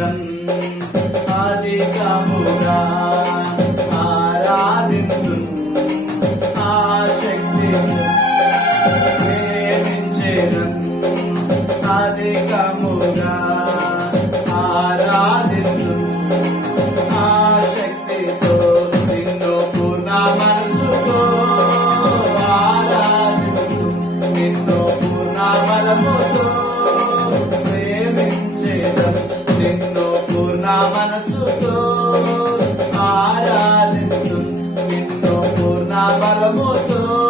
నిరంతరం అధికముగా ఆరాధించు. ఆ శక్తి ప్రేమించరం అధికముగా ఆరాధించు. ఆ శక్తితో నిన్ను పూర్ణ మనసుతో ఆరాధించు. నిన్ను పూర్ణ బలముతో I don't know.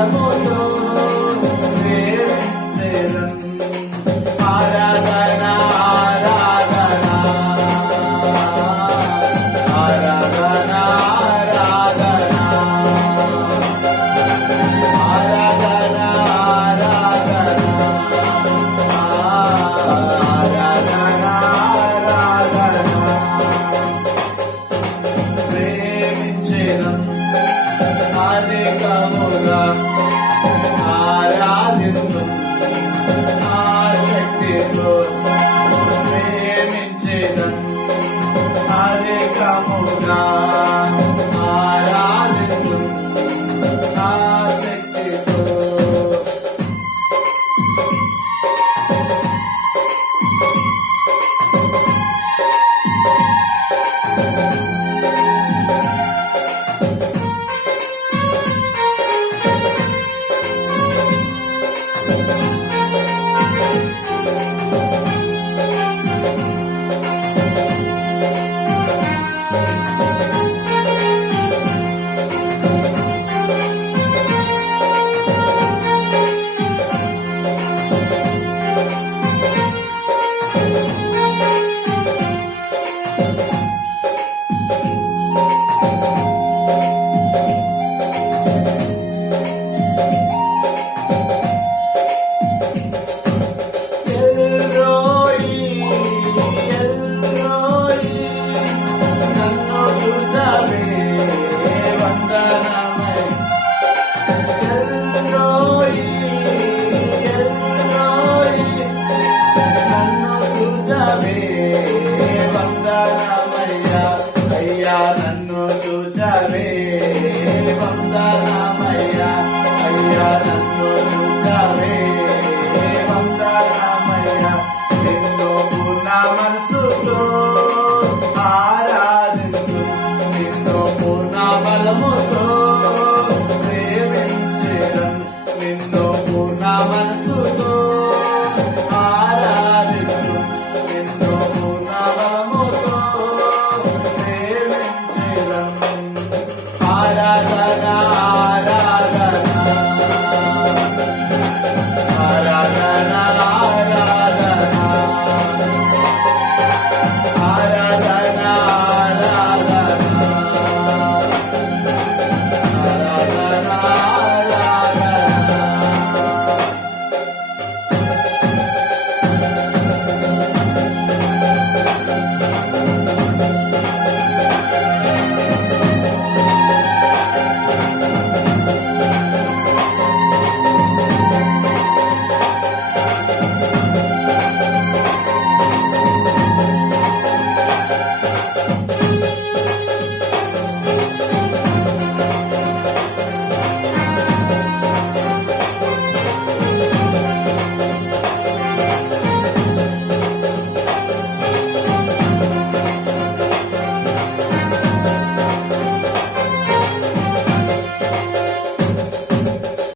I'm on the será. నా మనసుతో